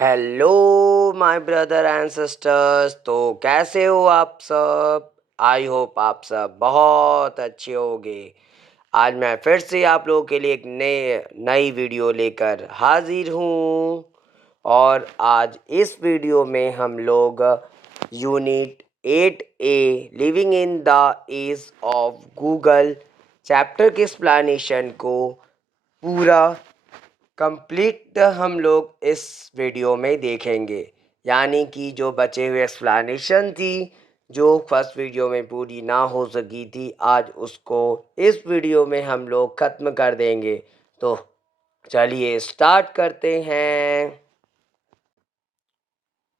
Hello my brother and sisters. तो कैसे हो आप सब? आई होप आप सब बहुत अच्छे होंगे। आज मैं फिर से आप लोगों के लिए एक नई वीडियो लेकर हाजिर हूँ। और आज इस वीडियो में हम लोग unit 8A living in the age of Google chapter के एक्सप्लेनेशन को पूरा कंप्लीट हम लोग इस वीडियो में देखेंगे। यानी कि जो बचे हुए एक्सप्लेनेशन थी, जो फर्स्ट वीडियो में पूरी ना हो सकी थी, आज उसको इस वीडियो में हम लोग ख़त्म कर देंगे। तो चलिए स्टार्ट करते हैं।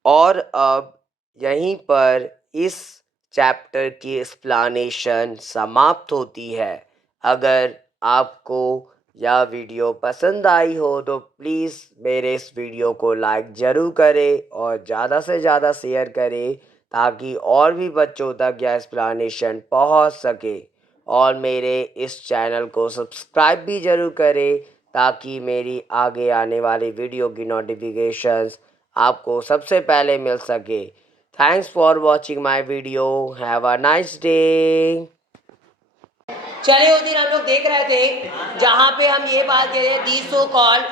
और अब यहीं पर इस चैप्टर की एक्सप्लेनेशन समाप्त होती है। अगर आपको यह वीडियो पसंद आई हो तो प्लीज़ मेरे इस वीडियो को लाइक ज़रूर करें और ज़्यादा से ज़्यादा शेयर करें, ताकि और भी बच्चों तक यह एक्सप्लेनेशन पहुंच सके। और मेरे इस चैनल को सब्सक्राइब भी ज़रूर करें, ताकि मेरी आगे आने वाली वीडियो की नोटिफिकेशंस आपको सबसे पहले मिल सके। Thanks for watching my video. Have a nice day. चले उस दिन हम लोग देख रहे थे जहाँ पे हम ये बात कह रहे हैं these so called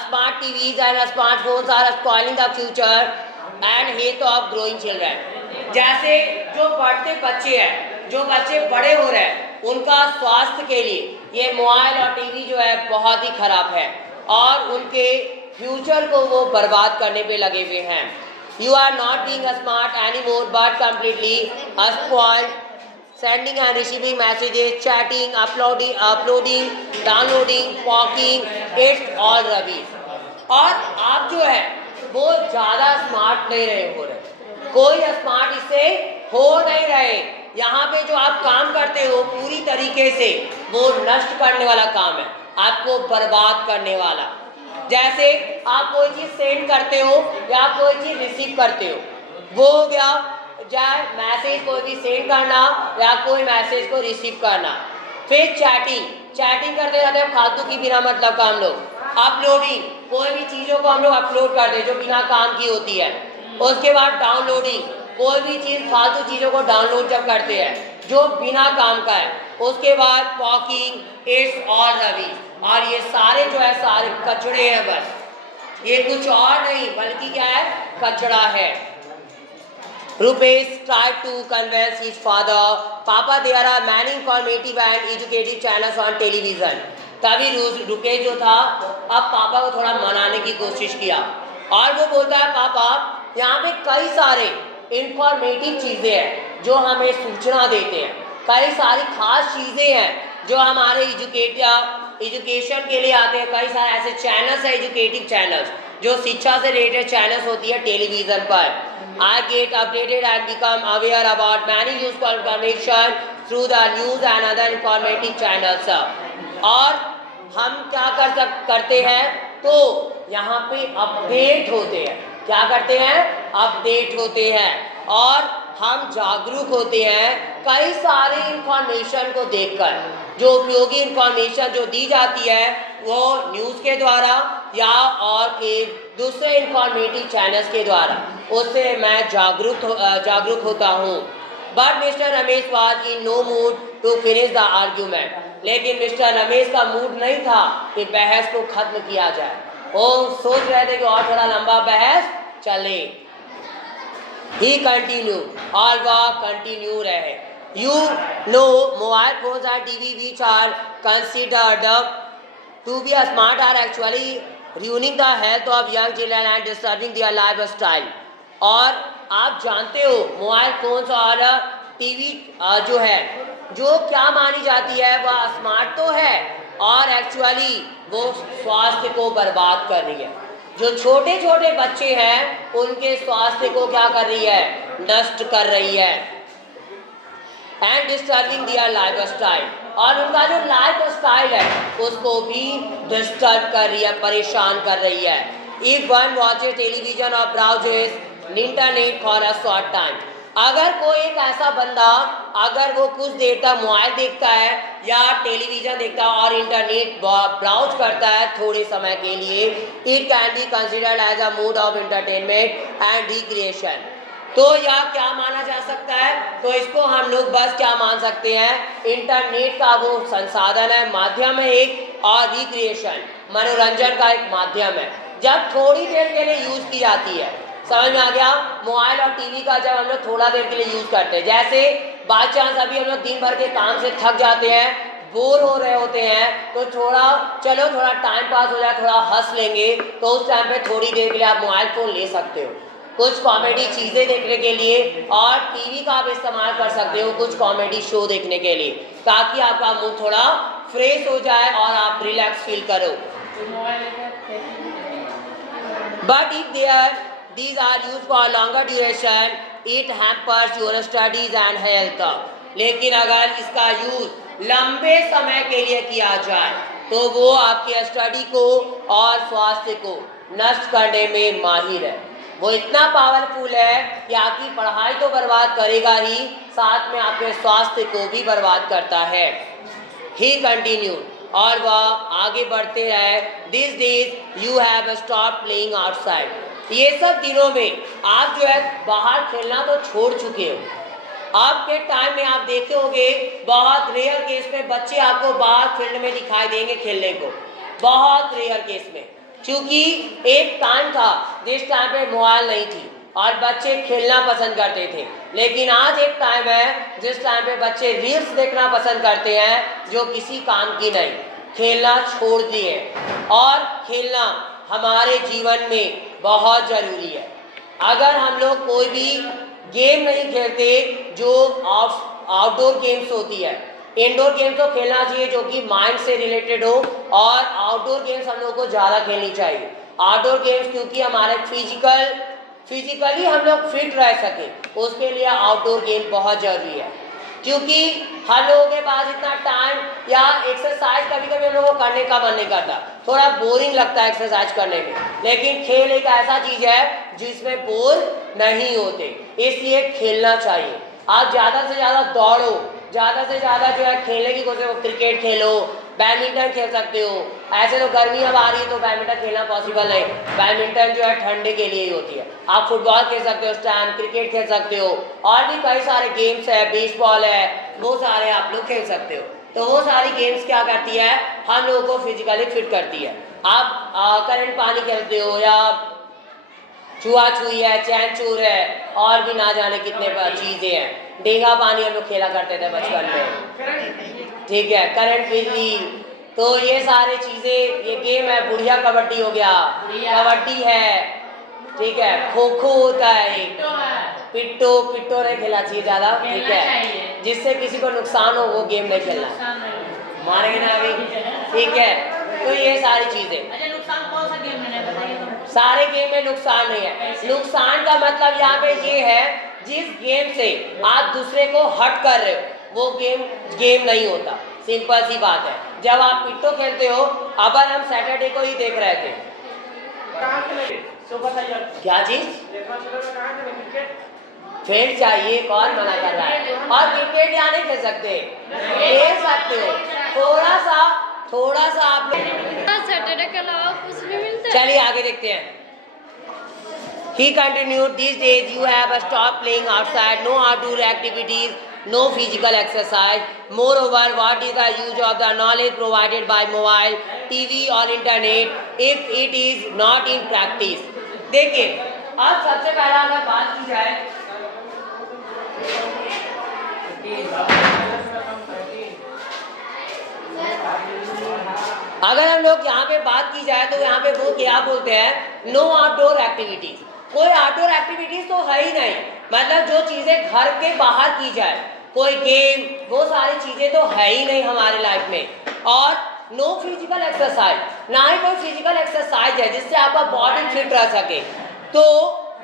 smart TVs and smartphones are spoiling the future and health of growing children. जैसे जो बढ़ते बच्चे हैं, जो बच्चे बड़े हो रहे हैं, उनका स्वास्थ्य के लिए ये मोबाइल और टीवी जो है बहुत ही खराब है और उनके फ्यूचर को वो बर्बाद करने पे लगे हुए हैं। You are not being smart any more but completely spoiled, sending and receiving messages, chatting, uploading, downloading, talking, it's all rubbish। और आप जो है वो ज़्यादा स्मार्ट नहीं हो रहे, कोई स्मार्ट इससे हो नहीं रहे। यहाँ पे जो आप काम करते हो पूरी तरीके से वो नष्ट करने वाला काम है, आपको बर्बाद करने वाला। जैसे आप कोई चीज़ सेंड करते हो या कोई चीज़ रिसीव करते हो, वो हो गया चाहे मैसेज कोई भी सेंड करना या कोई मैसेज को रिसीव करना। फिर चैटिंग करते रहते हैं फालतू की बिना मतलब का हम लोग। अपलोडिंग, कोई भी चीज़ों को हम लोग अपलोड करते हैं जो बिना काम की होती है। उसके बाद डाउनलोडिंग, कोई भी चीज़ फालतू चीज़ों को डाउनलोड जब करते हैं जो बिना काम का है। उसके बाद टॉकिंग, इट्स ऑल रबी, और ये सारे जो है सारे कचड़े हैं, बस ये कुछ और नहीं बल्कि क्या है, कचड़ा है। Rupesh tried to convince his father, Papa, there are many informative and educative channels on television। तभी रुपेश जो था अब पापा को थोड़ा मनाने की कोशिश किया और वो बोलता है, पापा यहाँ पे कई सारे इंफॉर्मेटिव चीज़ें हैं जो हमें सूचना देते हैं, कई सारी खास चीज़ें हैं जो हमारे एजुकेशन के लिए आते हैं। कई सारे ऐसे चैनल्स हैं, एजुकेटिव चैनल्स, जो शिक्षा से रिलेटेड चैनल्स होती है टेलीविज़न पर। I get updated and become aware about many useful information through the news and other informative channels। और हम क्या करते हैं, तो यहाँ पे अपडेट होते हैं। क्या करते हैं? अपडेट होते हैं और हम जागरूक होते हैं कई सारे इंफॉर्मेशन को देखकर। जो उपयोगी इंफॉर्मेशन जो दी जाती है वो न्यूज़ के द्वारा या और के दूसरे इंफॉर्मेटिव चैनल्स के द्वारा, उससे मैं जागरूक होता हूँ। But mister Ramesh was in no mood to finish the argument. लेकिन मिस्टर रमेश का मूड नहीं था कि बहस को खत्म किया जाए। वो सोच रहे थे कि और थोड़ा लंबा बहस चले। ही कंटिन्यू, और वह कंटिन्यू रहे। You know mobile phones and TV which are considered to be smart are actually ruining the health of young children and disturbing their lifestyle। और आप जानते हो मोबाइल फोन्स और टीवी जो है, जो क्या मानी जाती है, वह स्मार्ट तो है और एक्चुअली वो स्वास्थ्य को बर्बाद कर रही है। जो छोटे छोटे बच्चे हैं उनके स्वास्थ्य को क्या कर रही है, नष्ट कर रही है। And disturbing their life style, और उनका जो लाइफ स्टाइल है उसको भी डिस्टर्ब कर रही है, परेशान कर रही है। इफ वन वॉचेस टेलीविजन और browses internet for a short time, अगर कोई एक ऐसा बंदा अगर वो कुछ देर तक मोबाइल देखता है या टेलीविजन देखता है और इंटरनेट ब्राउज करता है थोड़े समय के लिए, it can be considered as a mode of entertainment and recreation. तो यह क्या माना जा सकता है? तो इसको हम लोग बस क्या मान सकते हैं, इंटरनेट का वो संसाधन है, माध्यम है एक, और रिक्रिएशन मनोरंजन का एक माध्यम है जब थोड़ी देर के लिए यूज की जाती है। समझ में आ गया? मोबाइल और टीवी का जब हम लोग थोड़ा देर के लिए यूज करते हैं, जैसे बाई चांस अभी हम लोग दिन भर के काम से थक जाते हैं, बोर हो रहे होते हैं, तो थोड़ा टाइम पास हो जाए, थोड़ा हंस लेंगे, तो उस टाइम पे थोड़ी देर के लिए आप मोबाइल फोन ले सकते हो कुछ कॉमेडी चीज़ें देखने के लिए, और टीवी का आप इस्तेमाल कर सकते हो कुछ कॉमेडी शो देखने के लिए, ताकि आपका मूड थोड़ा फ्रेश हो जाए और आप रिलैक्स फील करो। But if these are used for longer duration, it hampers your studies and health। लेकिन अगर इसका यूज लंबे समय के लिए किया जाए तो वो आपके स्टडी को और स्वास्थ्य को नष्ट करने में माहिर है। वो इतना पावरफुल है कि आपकी पढ़ाई तो बर्बाद करेगा ही, साथ में आपके स्वास्थ्य को भी बर्बाद करता है। ही कंटिन्यूड, और वह आगे बढ़ते रहे, this days you have stop playing outside. ये सब दिनों में आप जो है बाहर खेलना तो छोड़ चुके हो। आपके टाइम में आप देखे होंगे बहुत रेयर केस में बच्चे आपको बाहर फील्ड में दिखाई देंगे खेलने को, बहुत रेयर केस में, क्योंकि एक टाइम था जिस टाइम पे मोबाइल नहीं थी और बच्चे खेलना पसंद करते थे। लेकिन आज एक टाइम है जिस टाइम पे बच्चे रील्स देखना पसंद करते हैं जो किसी काम की नहीं, खेलना छोड़ दिए। और खेलना हमारे जीवन में बहुत ज़रूरी है। अगर हम लोग कोई भी गेम नहीं खेलते जो आउटडोर गेम्स होती है, इंडोर गेम्स तो खेलना चाहिए जो कि माइंड से रिलेटेड हो, और आउटडोर गेम्स हम लोग को ज़्यादा खेलनी चाहिए। आउटडोर गेम्स क्योंकि हमारे फिजिकली हम लोग फिट रह सके, उसके लिए आउटडोर गेम बहुत ज़रूरी है। क्योंकि हर लोगों के पास इतना टाइम या एक्सरसाइज कभी कभी हम लोगों को करने का मन नहीं करता, थोड़ा बोरिंग लगता है एक्सरसाइज करने में, लेकिन खेल एक ऐसा चीज़ है जिसमें बोर नहीं होते, इसलिए खेलना चाहिए। आप ज़्यादा से ज़्यादा दौड़ो, ज़्यादा से ज़्यादा जो है खेलने की कोशिश करो, क्रिकेट खेलो, बैडमिंटन खेल सकते हो। ऐसे तो गर्मी अब आ रही है तो बैडमिंटन खेलना पॉसिबल नहीं, बैडमिंटन जो है ठंडे के लिए ही होती है। आप फुटबॉल खेल सकते हो उस टाइम, क्रिकेट खेल सकते हो, और भी कई सारे गेम्स है, बेसबॉल है, वो सारे आप लोग खेल सकते हो। तो वो सारी गेम्स क्या करती है, हम लोगों को फिजिकली फिट करती है। आप करंट पानी खेलते हो, या छुआ छुई है, चैन चूर है, और भी ना जाने कितने चीज़ें हैं। डेंगा पानी हम लोग खेला करते थे बचपन में, ठीक है, करंट बिजली, तो ये सारे चीज़ें, ये गेम है। बुढ़िया कबड्डी हो गया, कबड्डी है, ठीक है, खो खो होता है, पिट्टो नहीं खेलना चाहिए ज़्यादा, ठीक है, जिससे किसी को नुकसान हो वो गेम नहीं खेलना, मारेंगे ना अभी, ठीक है। तो ये सारी चीज़ें, सारे गेम में नुकसान नहीं है। नुकसान का मतलब यहाँ पे ये है, जिस गेम से आप दूसरे को हट कर रहे हो वो गेम नहीं होता, सिंपल सी बात है। जब आप पिट्टो खेलते हो, अब हम सैटरडे को ही देख रहे थे, क्या चीज फील्ड चाहिए, कौन मना कर रहा है? और क्रिकेट यहाँ नहीं खेल सकते, खेल सकते हो, थोड़ा सा आप लोग, सैटरडे के अलावा कुछ नहीं मिलता। चलिए आगे देखते हैं। He continued, these days you have stopped playing outside, no outdoor activities, no physical exercise. Moreover, what is the use of the knowledge provided by mobile, TV or internet if it is not in practice? देखिए, अब सबसे पहला अगर बात की जाए, अगर हम लोग यहाँ पे बात की जाए तो यहाँ पे वो क्या बोलते हैं, नो आउटडोर एक्टिविटीज। कोई आउटडोर एक्टिविटीज तो है ही नहीं, मतलब जो चीज़ें घर के बाहर की जाए, कोई गेम, वो सारी चीज़ें तो है ही नहीं हमारे लाइफ में। और नो फिजिकल एक्सरसाइज, ना ही कोई फिजिकल एक्सरसाइज है जिससे आपका बॉडी फिट रह सके। तो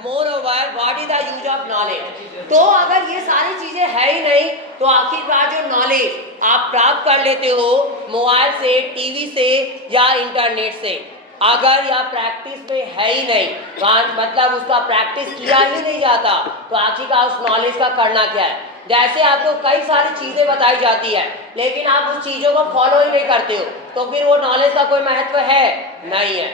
more over what is the use of knowledge. तो अगर ये सारी चीज़ें है ही नहीं तो आखिरकार जो नॉलेज आप प्राप्त कर लेते हो मोबाइल से, टीवी से या इंटरनेट से, अगर या प्रैक्टिस में है ही नहीं, मतलब उसका प्रैक्टिस किया ही नहीं जाता, तो आखिरकार उस नॉलेज का करना क्या है। जैसे आपको कई सारी चीज़ें बताई जाती है, लेकिन आप उस चीज़ों को फॉलो ही नहीं करते हो, तो फिर वो नॉलेज का कोई महत्व है नहीं है।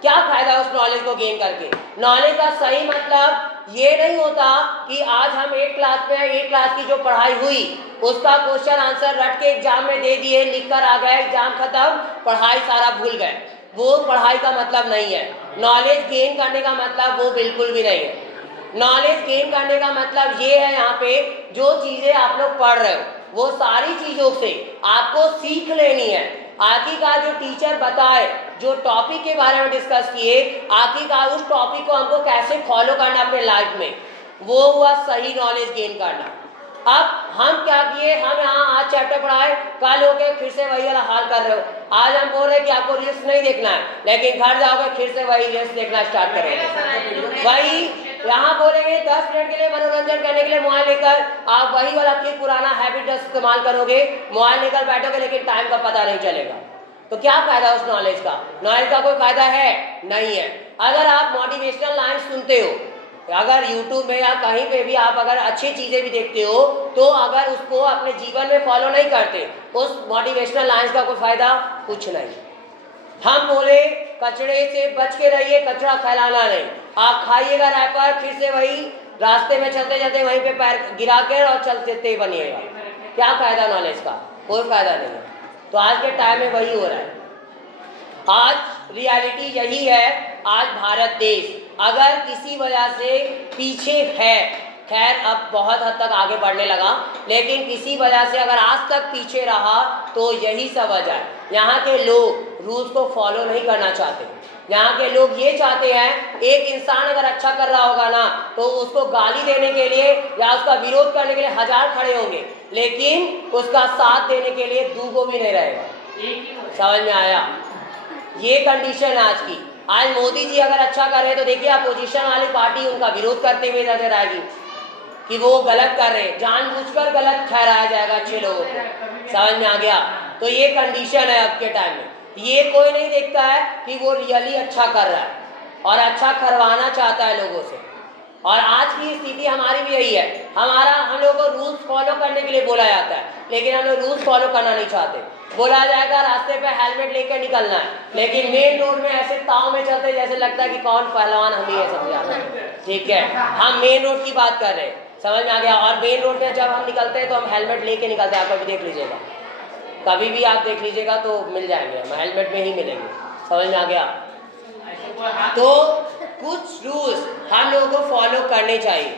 क्या फायदा उस नॉलेज को गेन करके। नॉलेज का सही मतलब ये नहीं होता कि आज हम 8 क्लास में 8 क्लास की जो पढ़ाई हुई उसका क्वेश्चन आंसर रट के एग्जाम में दे दिए, लिख कर आ गए, एग्जाम खत्म, पढ़ाई सारा भूल गए। वो पढ़ाई का मतलब नहीं है। नॉलेज गेन करने का मतलब वो बिल्कुल भी नहीं है। नॉलेज गेन करने का मतलब ये है, यहाँ पे जो चीज़ें आप लोग पढ़ रहे हो वो सारी चीज़ों से आपको सीख लेनी है। आखिरकार जो टीचर बताए, जो टॉपिक के बारे में डिस्कस किए, आखिरकार उस टॉपिक को हमको कैसे फॉलो करना अपने लाइफ में, वो हुआ सही नॉलेज गेन करना। अब हम क्या किए, हम यहाँ आज चैप्टर पढ़ाए, कल हो गए फिर से वही वाला हाल कर रहे हो। आज हम बोल रहे हैं कि आपको रील्स नहीं देखना है, लेकिन घर जाओगे फिर से वही रील्स देखना स्टार्ट करोगे। वही यहाँ बोलेंगे 10 मिनट के लिए मनोरंजन करने के लिए मोबाइल लेकर, आप वही वाला फिर पुराना हैबिट इस्तेमाल करोगे, मोबाइल लेकर बैठोगे, लेकिन टाइम का पता नहीं चलेगा। तो क्या फायदा उस नॉलेज का। नॉलेज का कोई फायदा है नहीं है। अगर आप मोटिवेशनल लाइन सुनते हो, अगर YouTube में या कहीं पे भी आप अगर अच्छी चीज़ें भी देखते हो, तो अगर उसको अपने जीवन में फॉलो नहीं करते, उस मोटिवेशनल लाइन्स का कोई फायदा कुछ नहीं। हम बोले कचरे से बच के रहिए, कचरा फैलाना नहीं। आप खाइएगा रैपर, फिर से वही रास्ते में चलते जाते वहीं पे पैर गिरा कर और चलते बनिएगा। क्या फायदा नॉलेज का, कोई फायदा नहीं है। तो आज के टाइम में वही हो रहा है। आज रियलिटी यही है। आज भारत देश अगर किसी वजह से पीछे है, खैर अब बहुत हद तक आगे बढ़ने लगा, लेकिन किसी वजह से अगर आज तक पीछे रहा तो यही सब वजह है। यहाँ के लोग रूल्स को फॉलो नहीं करना चाहते। यहाँ के लोग ये चाहते हैं, एक इंसान अगर अच्छा कर रहा होगा ना, तो उसको गाली देने के लिए या उसका विरोध करने के लिए 1000 खड़े होंगे, लेकिन उसका साथ देने के लिए 2 को भी नहीं रहेगा। समझ में आया। ये कंडीशन है आज की। आज मोदी जी अगर अच्छा कर रहे हैं तो देखिए अपोजिशन वाली पार्टी उनका विरोध करते हुए नजर आएगी कि वो गलत कर रहे हैं, जानबूझकर गलत ठहराया जाएगा अच्छे लोगों को। समझ में आ गया। तो ये कंडीशन है अब के टाइम में। ये कोई नहीं देखता है कि वो रियली अच्छा कर रहा है और अच्छा करवाना चाहता है लोगों से। और आज की स्थिति हमारी भी यही है। हम लोगों को रूल्स फॉलो करने के लिए बोला जाता है, लेकिन हम लोग रूल्स फॉलो करना नहीं चाहते। बोला जाएगा रास्ते पे हेलमेट लेकर निकलना है, लेकिन मेन रोड में ऐसे ताव में चलते जैसे लगता है कि कौन पहलवान हम ही है सबसे ज्यादा। ठीक है, हम मेन रोड की बात कर रहे हैं। समझ में आ गया। और मेन रोड में जब हम निकलते हैं तो हम हेलमेट लेके निकलते हैं। आप कभी देख लीजिएगा, कभी भी आप देख लीजिएगा तो मिल जाएंगे, हम हेलमेट में ही मिलेंगे। समझ में आ गया। तो कुछ रूल्स हम लोगों को फॉलो करने चाहिए,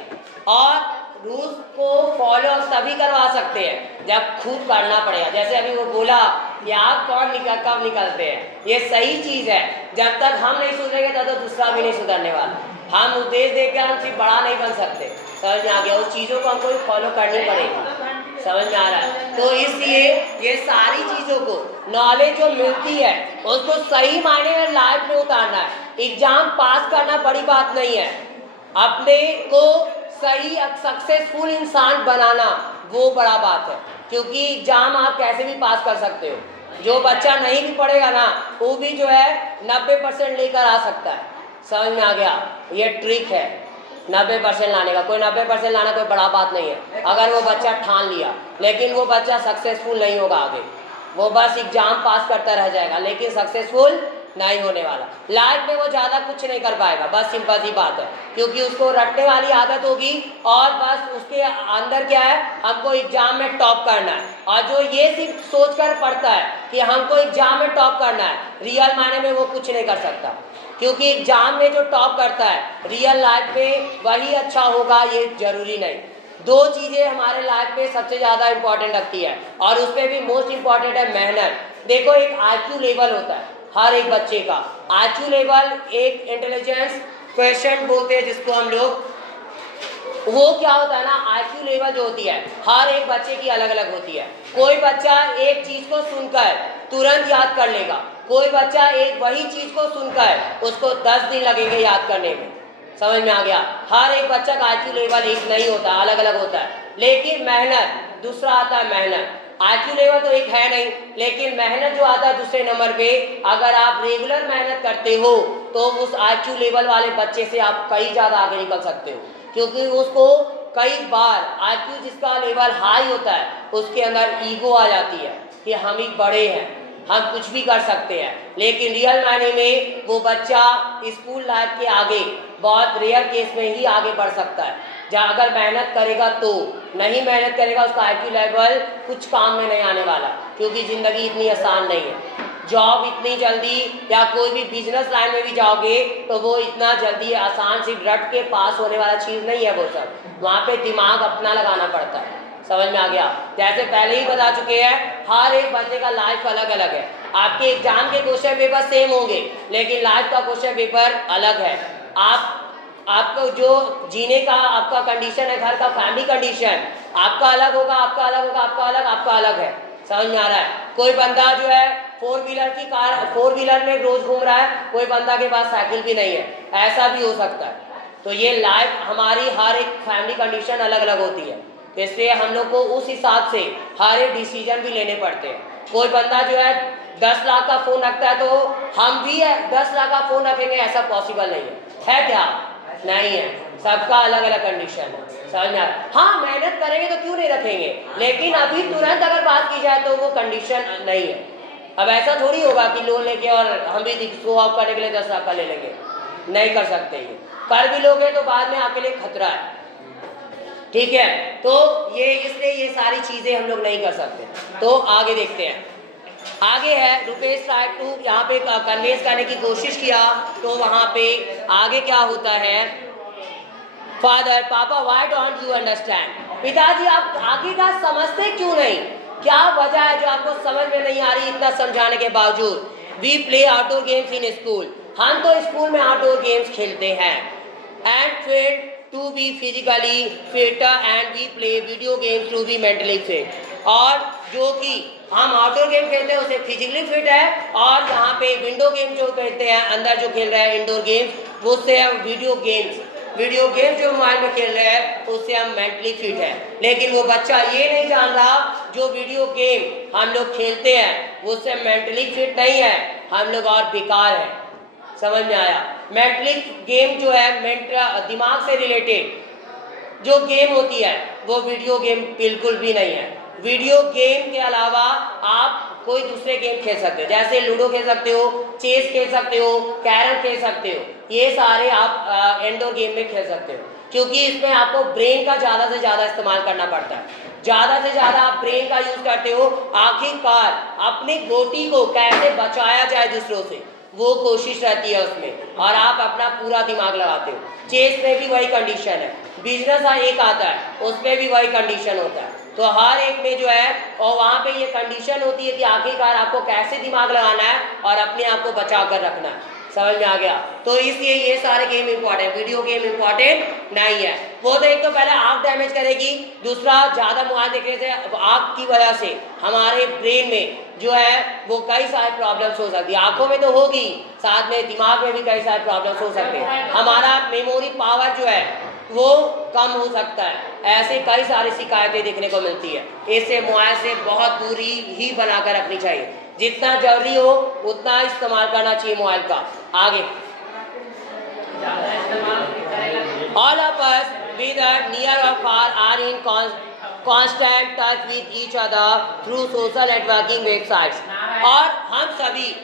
और रूल्स को फॉलो तभी करवा सकते हैं जब खुद करना पड़ेगा। जैसे अभी वो बोला कि आप कब निकलते हैं, ये सही चीज़ है। जब तक हम नहीं सुधरेंगे तब तक दूसरा भी नहीं सुधरने वाला। हम उद्देश्य देकर हम सिर्फ बड़ा नहीं बन सकते। समझ में आ गया। उस चीज़ों को हमको फॉलो करनी पड़ेगी। समझ में आ रहा है। तो इसलिए ये सारी चीज़ों को नॉलेज जो मिलती है उसको सही मायने में लाइफ में उतारना है। एग्जाम पास करना बड़ी बात नहीं है, अपने को सही सक्सेसफुल इंसान बनाना वो बड़ा बात है। क्योंकि एग्जाम आप कैसे भी पास कर सकते हो। जो बच्चा नहीं भी पढ़ेगा ना, वो भी जो है 90% लेकर आ सकता है। समझ में आ गया। ये ट्रिक है 90% लाने का। कोई 90% लाना कोई बड़ा बात नहीं है अगर वो बच्चा ठान लिया, लेकिन वो बच्चा सक्सेसफुल नहीं होगा आगे। वो बस एग्जाम पास करता रह जाएगा, लेकिन सक्सेसफुल नहीं होने वाला। लाइफ में वो ज़्यादा कुछ नहीं कर पाएगा। बस सिंपल सी बात है, क्योंकि उसको रटने वाली आदत होगी, और बस उसके अंदर क्या है, हमको एग्जाम में टॉप करना है। और जो ये सिर्फ सोच कर पढ़ता है कि हमको एग्जाम में टॉप करना है, रियल मायने में वो कुछ नहीं कर सकता। क्योंकि एग्जाम में जो टॉप करता है रियल लाइफ में वही अच्छा होगा, ये जरूरी नहीं। 2 चीज़ें हमारे लाइफ में सबसे ज़्यादा इंपॉर्टेंट रखती है, और उसमें भी मोस्ट इंपॉर्टेंट है मेहनत। देखो, एक IQ लेवल होता है हर एक बच्चे का। IQ लेवल एक इंटेलिजेंस क्वेश्चन बोलते हैं जिसको हम लोग। वो क्या होता है ना, IQ लेवल जो होती है हर एक बच्चे की अलग अलग होती है। कोई बच्चा एक चीज़ को सुनकर तुरंत याद कर लेगा, कोई बच्चा एक वही चीज़ को सुनकर उसको 10 दिन लगेंगे याद करने में। समझ में आ गया। हर एक बच्चा का IQ लेवल एक नहीं होता, अलग अलग होता है। लेकिन मेहनत दूसरा आता है। मेहनत IQ लेवल तो एक है नहीं, लेकिन मेहनत जो आता है दूसरे नंबर पे, अगर आप रेगुलर मेहनत करते हो तो उस IQ लेवल वाले बच्चे से आप कई ज़्यादा आगे निकल सकते हो, क्योंकि उसको कई बार IQ जिसका लेवल हाई होता है उसके अंदर ईगो आ जाती है कि हम ही बड़े हैं, हम कुछ भी कर सकते हैं। लेकिन रियल मायने में वो बच्चा स्कूल लाइफ के आगे बहुत रेयर केस में ही आगे बढ़ सकता है, जहाँ अगर मेहनत करेगा तो। नहीं मेहनत करेगा उसका IQ लेवल कुछ काम में नहीं आने वाला, क्योंकि ज़िंदगी इतनी आसान नहीं है। जॉब इतनी जल्दी या कोई भी बिजनेस लाइन में भी जाओगे तो वो इतना जल्दी आसान से रट के पास होने वाला चीज़ नहीं है। वो सब वहाँ पे दिमाग अपना लगाना पड़ता है। समझ में आ गया? जैसे पहले ही बता चुके हैं, हर एक बंदे का लाइफ अलग अलग है। आपके एग्जाम के क्वेश्चन पेपर सेम होंगे, लेकिन लाइफ का क्वेश्चन पेपर अलग है। आपको जो जीने का आपका कंडीशन है, घर का फैमिली कंडीशन आपका अलग होगा, आपका अलग होगा, आपका अलग है। समझ में आ रहा है? कोई बंदा जो है फोर व्हीलर में रोज घूम रहा है, कोई बंदा के पास साइकिल भी नहीं है, ऐसा भी हो सकता है। तो ये लाइफ हमारी हर एक फैमिली कंडीशन अलग अलग होती है, इसलिए हम लोग को उस हिसाब से हर एक डिसीजन भी लेने पड़ते हैं। कोई बंदा जो है 10 लाख का फ़ोन रखता है, तो हम भी 10 लाख का फ़ोन रखेंगे, ऐसा पॉसिबल नहीं है क्या? नहीं है, सबका अलग अलग कंडीशन है। समझ में आ रहा है? हाँ, मेहनत करेंगे तो क्यों नहीं रखेंगे, लेकिन अभी तुरंत अगर बात की जाए तो वो कंडीशन नहीं है। अब ऐसा थोड़ी होगा कि लोन लेके और हम भी शो ऑफ करने के लिए 10 लाख का ले लेंगे, नहीं कर सकते। ये कर भी लोगे तो बाद में आपके लिए खतरा है। ठीक है, तो ये इसलिए ये सारी चीज़ें हम लोग नहीं कर सकते। तो आगे देखते हैं। आगे है रुपेश ट्राई टू यहाँ पे कन्वेंस करने की कोशिश किया, तो वहाँ पे आगे क्या होता है, फादर पापा वाई डोंट यू अंडरस्टैंड, पिताजी आप आखिरकार समझते क्यों नहीं, क्या वजह है जो आपको समझ में नहीं आ रही इतना समझाने के बावजूद। We play outdoor games in school, हम तो स्कूल में आउटडोर गेम्स खेलते हैं। And fit to be physically fit and we play video games to be mentally fit, और जो कि हम आउटडोर गेम खेलते हैं उसे फिजिकली फिट है, और यहाँ पे विंडो गेम जो कहते हैं अंदर जो खेल रहे हैं इंडोर गेम्स, वो उससे हम वीडियो गेम्स जो मोबाइल में खेल रहे हैं उससे हम मेंटली फिट है। लेकिन वो बच्चा ये नहीं जान रहा जो वीडियो गेम हम लोग खेलते हैं उससे मेंटली फिट नहीं है, हम लोग और बेकार है। समझ में आया? मेंटली गेम जो है दिमाग से रिलेटेड जो गेम होती है वो वीडियो गेम बिल्कुल भी नहीं है। वीडियो गेम के अलावा आप कोई दूसरे गेम खेल सकते हो, जैसे लूडो खेल सकते हो, चेस खेल सकते हो, कैरम खेल सकते हो, ये सारे आप इंडोर गेम में खेल सकते हो, क्योंकि इसमें आपको ब्रेन का ज़्यादा से ज़्यादा इस्तेमाल करना पड़ता है। ज़्यादा से ज़्यादा आप ब्रेन का यूज़ करते हो, आखिरकार अपनी गोटी को कैसे बचाया जाए दूसरों से, वो कोशिश रहती है उसमें, और आप अपना पूरा दिमाग लगाते हो। चेस में भी वही कंडीशन है, बिजनेस एक आता है उसमें भी वही कंडीशन होता है। तो हर एक में जो है, और वहाँ पे ये कंडीशन होती है कि आखिरकार आपको कैसे दिमाग लगाना है और अपने आप को बचा कर रखना है। समझ में आ गया? तो इसलिए ये सारे game important, video game important नहीं है। वो तो एक तो पहले आँख डैमेज करेगी, दूसरा ज़्यादा मोबाइल देखने से आँख की वजह से हमारे ब्रेन में जो है वो कई सारे प्रॉब्लम्स हो सकती है। आँखों में तो होगी, साथ में दिमाग में भी कई सारे प्रॉब्लम्स हो सकते हैं। हमारा मेमोरी पावर जो है वो कम हो सकता है, ऐसे कई सारी शिकायतें देखने को मिलती है। इससे मोबाइल से बहुत दूरी ही बनाकर रखनी चाहिए, जितना जरूरी हो उतना इस्तेमाल करना चाहिए मोबाइल का। आगे all of us whether near or far are in constant touch with each other through social networking websites, और हम सभी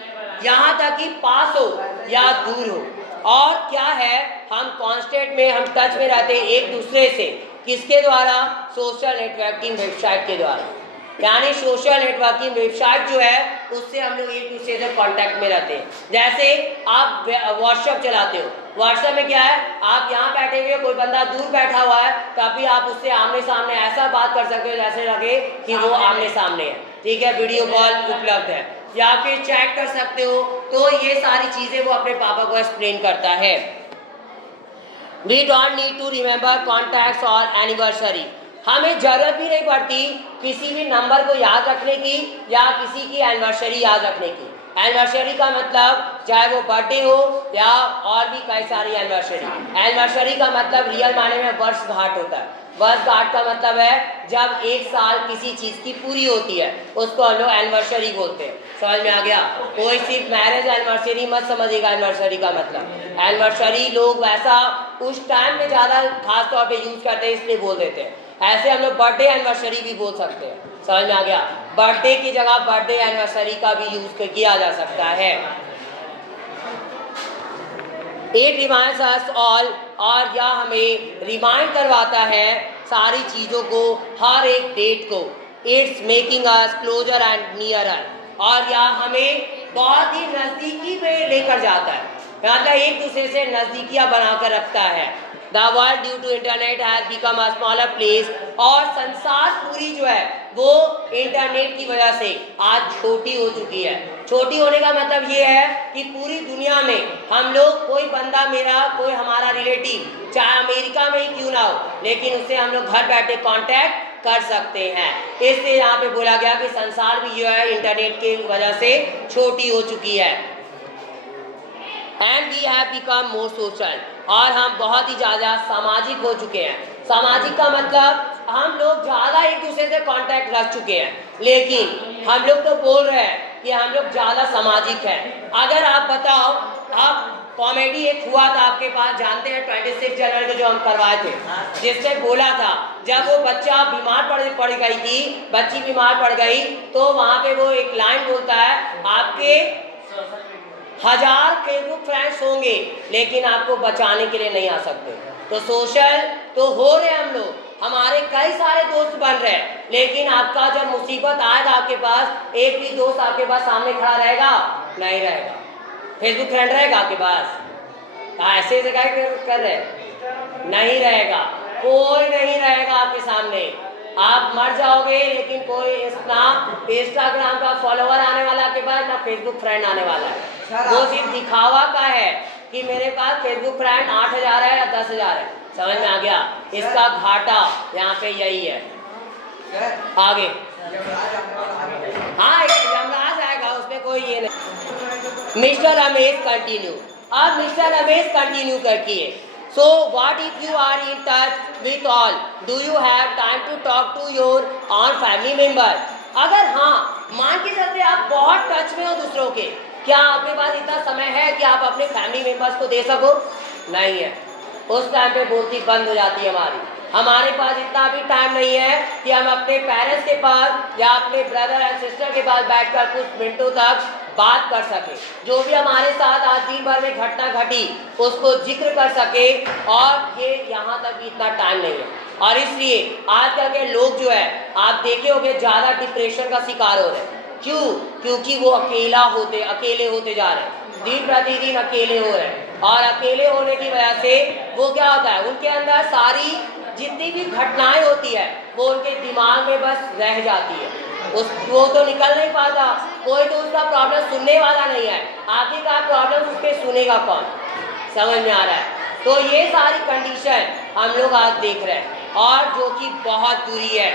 यहाँ तक कि पास हो या दूर हो, और क्या है हम कांस्टेंट में हम टच में रहते हैं एक दूसरे से, किसके द्वारा? सोशल नेटवर्किंग वेबसाइट के द्वारा। यानी सोशल नेटवर्किंग वेबसाइट जो है उससे हम लोग एक दूसरे से कांटेक्ट में रहते हैं। जैसे आप व्हाट्सएप चलाते हो, व्हाट्सएप में क्या है, आप यहाँ बैठे हुए कोई बंदा दूर बैठा हुआ है, तभी आप उससे आमने सामने ऐसा बात कर सकते हो जैसे लगे कि वो आमने सामने है। ठीक है, वीडियो कॉल उपलब्ध है, या फिर चैट कर सकते हो। तो ये सारी चीज़ें वो अपने पापा को एक्सप्लेन करता है। We don't need to remember contacts और एनिवर्सरी, हमें ज़रूरत भी नहीं पड़ती किसी भी नंबर को याद रखने की या किसी की एनिवर्सरी याद रखने की। एनिवर्सरी का मतलब चाहे वो बर्थडे हो या और भी कई सारी एनिवर्सरी। एनिवर्सरी का मतलब रियल माने में वर्षगांठ होता है। वर्षगांठ का मतलब है जब एक साल किसी चीज़ की पूरी होती है, उसको हम लोग एनिवर्सरी बोलते हैं। समझ में आ गया? कोई सिर्फ मैरिज एनिवर्सरी मत समझिएगा एनिवर्सरी का मतलब। एनिवर्सरी लोग वैसा उस टाइम में ज़्यादा खास तौर पे यूज़ करते हैं, इसलिए बोल देते हैं। ऐसे हम लोग बर्थडे एनिवर्सरी भी बोल सकते हैं। समझ में आ गया? बर्थडे की जगह बर्थडे एनिवर्सरी का भी यूज़ किया जा सकता है। इट रिमाइंड्स अस ऑल, और यह हमें रिमाइंड करवाता है सारी चीज़ों को, हर एक डेट को। It's making us closer and nearer, और यह हमें बहुत ही नज़दीकी में लेकर जाता है, मतलब एक दूसरे से नज़दीकियाँ बनाकर रखता है। The world due to internet has become a smaller place, और संसार पूरी जो है वो इंटरनेट की वजह से आज छोटी हो चुकी है। छोटी होने का मतलब ये है कि पूरी दुनिया में हम लोग, कोई बंदा मेरा, कोई हमारा रिलेटिव चाहे अमेरिका में ही क्यों ना हो, लेकिन उससे हम लोग घर बैठे कांटेक्ट कर सकते हैं। इसलिए यहाँ पे बोला गया कि संसार भी जो है इंटरनेट की वजह से छोटी हो चुकी है। And we have become more social, और हम बहुत ही ज़्यादा सामाजिक हो चुके हैं। सामाजिक का मतलब हम लोग ज़्यादा एक दूसरे से कांटेक्ट रख चुके हैं, लेकिन हम लोग तो बोल रहे हैं कि हम लोग ज़्यादा सामाजिक हैं। अगर आप बताओ, आप कॉमेडी एक हुआ था आपके पास, जानते हैं 26 जनवरी को जो हम करवाए थे, जिससे बोला था जब वो बच्चा बीमार पड़ गई थी, बच्ची बीमार पड़ गई, तो वहाँ पे वो एक लाइन बोलता है, आपके 1000 फेसबुक फ्रेंड्स होंगे लेकिन आपको बचाने के लिए नहीं आ सकते। तो सोशल तो हो रहे हम लोग, हमारे कई सारे दोस्त बन रहे हैं, लेकिन आपका जब मुसीबत आएगा आपके पास, एक भी दोस्त आपके पास सामने खड़ा रहेगा? नहीं रहेगा। फेसबुक फ्रेंड रहेगा आपके पास? ऐसे से क्या कर रहे हैं? नहीं रहेगा, कोई नहीं रहेगा आपके सामने। आप मर जाओगे, लेकिन कोई ना इंस्टाग्राम का फॉलोवर आने वाला आपके पास, ना फेसबुक फ्रेंड आने वाला है। वो सिर्फ दिखावा का है कि मेरे पास फेसबुक फ्रेंड 8000 है या 10,000 है। समझ में आ गया? इसका घाटा यहाँ पे यही है। आगे हाँ, यमराज आएगा, उसमें कोई ये नहीं। Mister Ramesh continue. अब मिस्टर रमेश कंटिन्यू करके, so what if you are in touch with all, do you have time to talk to your own family member? अगर हाँ, मान के चलते आप बहुत टच में हो दूसरों के, क्या आपके पास इतना समय है कि आप अपने फैमिली मेंबर्स को दे सको? नहीं है। उस टाइम पे बोलती बंद हो जाती है हमारे पास इतना भी टाइम नहीं है कि हम अपने पेरेंट्स के पास या अपने ब्रदर एंड सिस्टर के पास बैठकर कुछ मिनटों तक बात कर सके, जो भी हमारे साथ आज दिन भर में घटना घटी उसको जिक्र कर सके, और ये यहाँ तक भी इतना टाइम नहीं है। और इसलिए आजकल के लोग जो है, आप देखे होंगे ज़्यादा डिप्रेशन का शिकार हो रहे हैं। क्यों? क्योंकि वो अकेले होते जा रहे हैं, दिन प्रतिदिन अकेले हो रहे हैं, और अकेले होने की वजह से वो क्या होता है, उनके अंदर सारी जितनी भी घटनाएं होती है वो उनके दिमाग में बस रह जाती है, वो तो निकल नहीं पाता। कोई तो उसका प्रॉब्लम सुनने वाला नहीं है, आखिरकार प्रॉब्लम उसके सुनेगा कौन? समझ में आ रहा है? तो ये सारी कंडीशन हम लोग आज देख रहे हैं, और जो कि बहुत बुरी है।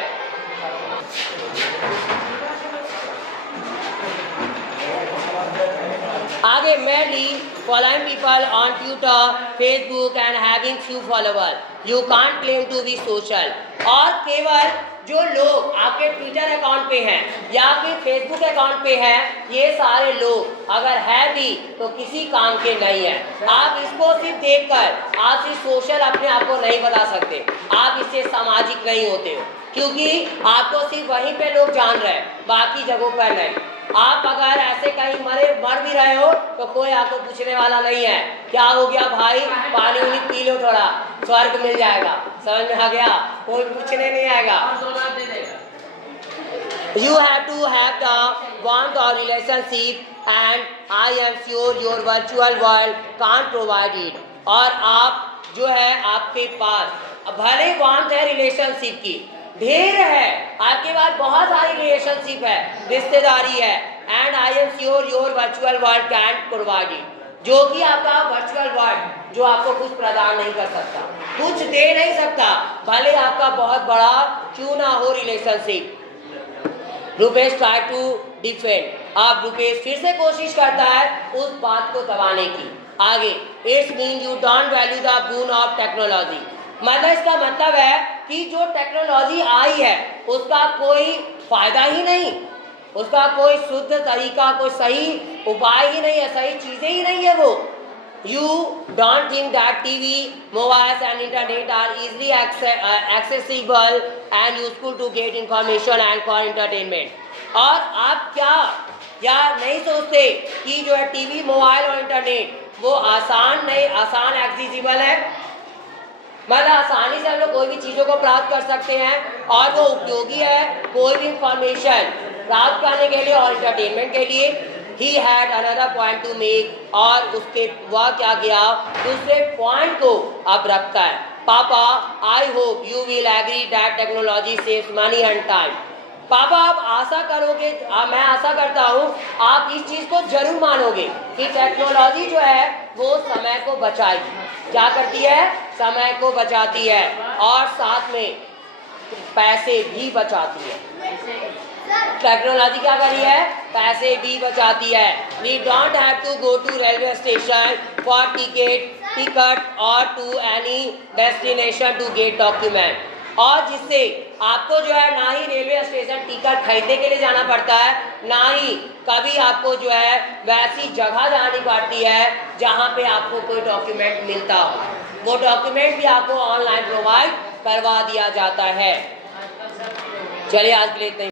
आगे mainly following people on Twitter, Facebook and having few followers, you can't claim to be social। और केवल जो लोग आपके ट्विटर अकाउंट पे हैं या फिर फेसबुक अकाउंट पे हैं, ये सारे लोग अगर है भी तो किसी काम के नहीं है। आप इसको सिर्फ देखकर आप सिर्फ सोशल अपने आप को नहीं बता सकते, आप इससे सामाजिक नहीं होते हो, क्योंकि आपको सिर्फ वहीं पे लोग जान रहे हैं, बाकी जगहों पर नहीं। आप अगर ऐसे कहीं मर भी रहे हो तो कोई आपको पूछने वाला नहीं है, क्या हो गया भाई, पानी उनी पी लो थोड़ा, स्वर्ग मिल जाएगा। समझ में आ गया? कोई पूछने नहीं आएगा। You have to have the warmth of relationship, and I am sure your virtual world can't provide it। और आप जो है, आपके पास भले वार्मथ है रिलेशनशिप की, ढेर है आपके पास, बहुत सारी रिलेशनशिप है, रिश्तेदारी है, and I am sure your virtual world can provide it, जो कि आपका वर्चुअल वर्ल्ड जो आपको कुछ प्रदान नहीं कर सकता, कुछ दे नहीं सकता, भले आपका बहुत बड़ा क्यों ना हो relationship. Rupesh try to defend, अब रुपेश फिर से कोशिश करता है उस बात को दबाने की। आगे, it's mean you don't value the boon of technology. मतलब इसका मतलब है कि जो टेक्नोलॉजी आई है उसका कोई फायदा ही नहीं, उसका कोई शुद्ध तरीका, कोई सही उपाय ही नहीं है, सही चीजें ही नहीं है वो। You don't think that TV, mobiles and internet are easily accessible and useful to get information and for entertainment। और आप क्या या नहीं सोचते कि जो है टीवी, मोबाइल और इंटरनेट वो आसान नहीं, आसान एक्सेसिबल है, मतलब आसानी से हम लोग कोई भी चीज़ों को प्राप्त कर सकते हैं और वो उपयोगी है कोई भी इंफॉर्मेशन प्राप्त करने के लिए और इंटरटेनमेंट के लिए। He had another point two make, और उसके वह क्या किया, दूसरे पॉइंट को अब रखता है। पापा, I hope you will agree that technology saves money and time. पापा आप आशा करोगे, मैं आशा करता हूँ आप इस चीज़ को जरूर मानोगे कि टेक्नोलॉजी जो है वो समय को बचाएगी। क्या करती है? समय को बचाती है और साथ में पैसे भी बचाती है। टेक्नोलॉजी क्या कर रही है? पैसे भी बचाती है। We don't have to go to railway station for ticket और to any destination to get document. और जिससे आपको जो है ना ही रेलवे स्टेशन टिकट खरीदने के लिए जाना पड़ता है, ना ही कभी आपको जो है वैसी जगह जानी पड़ती है जहाँ पे आपको कोई डॉक्यूमेंट मिलता हो। वो डॉक्यूमेंट भी आपको ऑनलाइन प्रोवाइड करवा दिया जाता है। चलिए आज के लिए इतना ही।